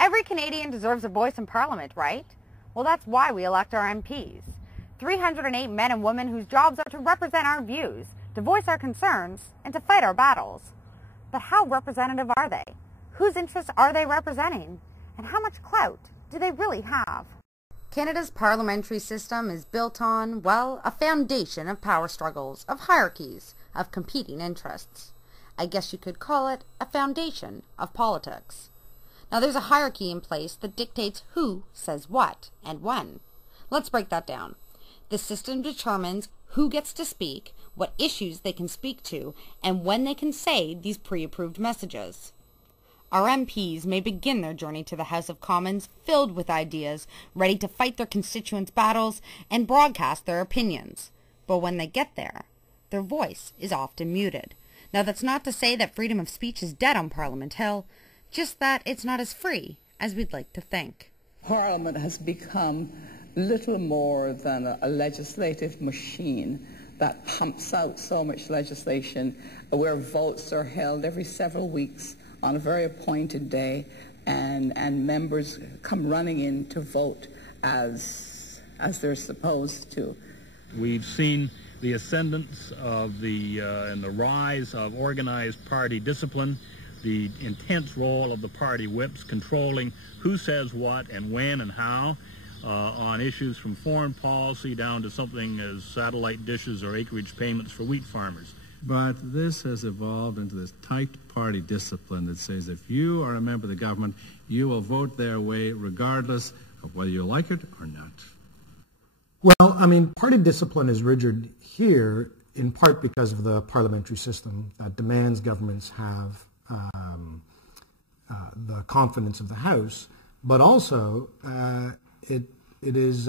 Every Canadian deserves a voice in Parliament, right? Well, that's why we elect our MPs. 308 men and women whose jobs are to represent our views, to voice our concerns, and to fight our battles. But how representative are they? Whose interests are they representing? And how much clout do they really have? Canada's parliamentary system is built on, well, a foundation of power struggles, of hierarchies, of competing interests. I guess you could call it a foundation of politics. Now there's a hierarchy in place that dictates who says what and when. Let's break that down. The system determines who gets to speak, what issues they can speak to, and when they can say these pre-approved messages. Our MPs may begin their journey to the House of Commons filled with ideas, ready to fight their constituents' battles and broadcast their opinions. But when they get there, their voice is often muted. Now that's not to say that freedom of speech is dead on Parliament Hill, just that it's not as free as we'd like to think. Parliament has become little more than a legislative machine that pumps out so much legislation, where votes are held every several weeks on a very appointed day, and members come running in to vote as they're supposed to. We've seen the ascendance of and the rise of organized party discipline, the intense role of the party whips controlling who says what and when and how on issues from foreign policy down to something as satellite dishes or acreage payments for wheat farmers. But this has evolved into this tight party discipline that says if you are a member of the government, you will vote their way regardless of whether you like it or not. Well, I mean, party discipline is rigid here in part because of the parliamentary system that demands governments have the confidence of the House, but also it is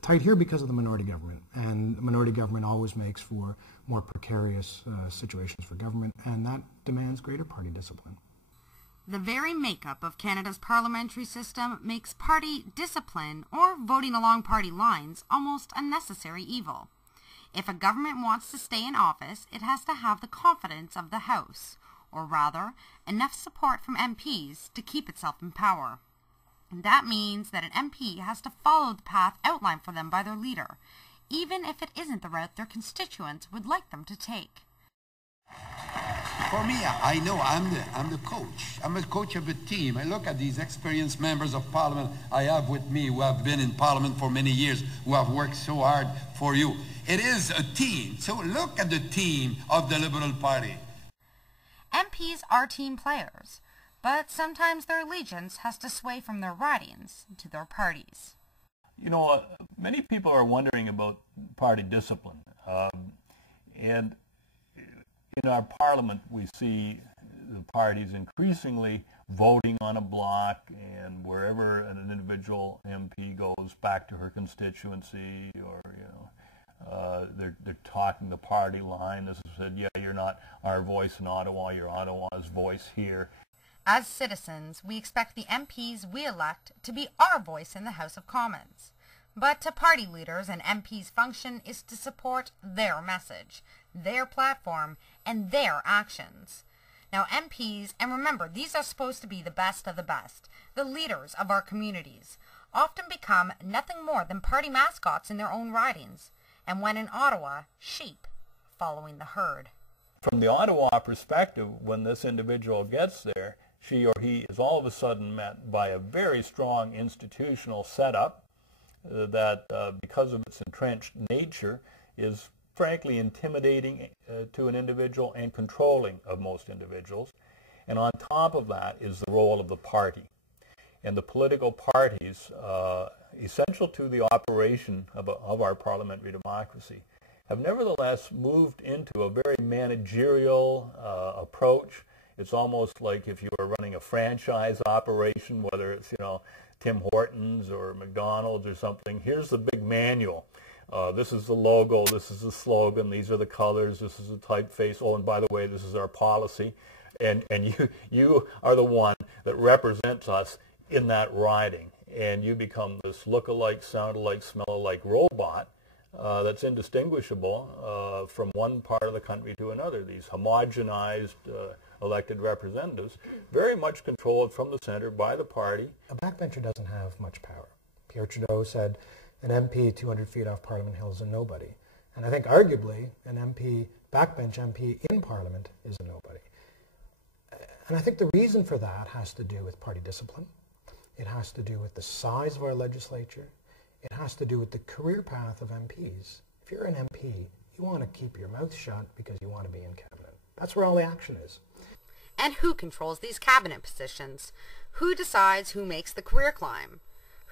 tight here because of the minority government, and the minority government always makes for more precarious situations for government, and that demands greater party discipline. The very makeup of Canada's parliamentary system makes party discipline, or voting along party lines, almost a necessary evil. If a government wants to stay in office, it has to have the confidence of the House, or rather, enough support from MPs to keep itself in power. And that means that an MP has to follow the path outlined for them by their leader, even if it isn't the route their constituents would like them to take. For me, I know I'm the coach. I'm a coach of a team. I look at these experienced members of Parliament I have with me who have been in Parliament for many years, who have worked so hard for you. It is a team. So look at the team of the Liberal Party. MPs are team players, but sometimes their allegiance has to sway from their ridings to their parties. You know, many people are wondering about party discipline. And in our Parliament, we see the parties increasingly voting on a block, and wherever an individual MP goes back to her constituency, or they're talking the party line. This is said, yeah, you're not our voice in Ottawa, you're Ottawa's voice here. As citizens, we expect the MPs we elect to be our voice in the House of Commons. But to party leaders, an MP's function is to support their message, their platform, and their actions. Now MPs, and remember, these are supposed to be the best of the best, the leaders of our communities, often become nothing more than party mascots in their own ridings, and when in Ottawa, sheep following the herd. From the Ottawa perspective, when this individual gets there, she or he is all of a sudden met by a very strong institutional setup that, because of its entrenched nature, is frankly intimidating to an individual and controlling of most individuals. And on top of that is the role of the party. And the political parties, essential to the operation of our parliamentary democracy, have nevertheless moved into a very managerial approach. It's almost like if you were running a franchise operation, whether it's, Tim Hortons or McDonald's or something. Here's the big manual. This is the logo, this is the slogan, these are the colors, this is the typeface. Oh, and by the way, this is our policy. And you are the one that represents us in that riding. And you become this look-alike, sound-alike, smell-alike robot that's indistinguishable from one part of the country to another. These homogenized elected representatives, very much controlled from the center by the party. A backbencher doesn't have much power. Pierre Trudeau said an MP 200 feet off Parliament Hill is a nobody. And I think arguably an MP, backbench MP in Parliament is a nobody. And I think the reason for that has to do with party discipline. It has to do with the size of our legislature. It has to do with the career path of MPs. If you're an MP, you want to keep your mouth shut because you want to be in cabinet. That's where all the action is. And who controls these cabinet positions? Who decides who makes the career climb?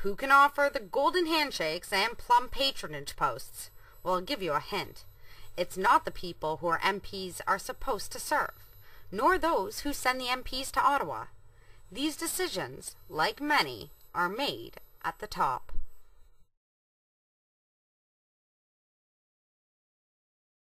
Who can offer the golden handshakes and plum patronage posts? Well, I'll give you a hint. It's not the people who our MPs are supposed to serve, nor those who send the MPs to Ottawa. These decisions, like many, are made at the top.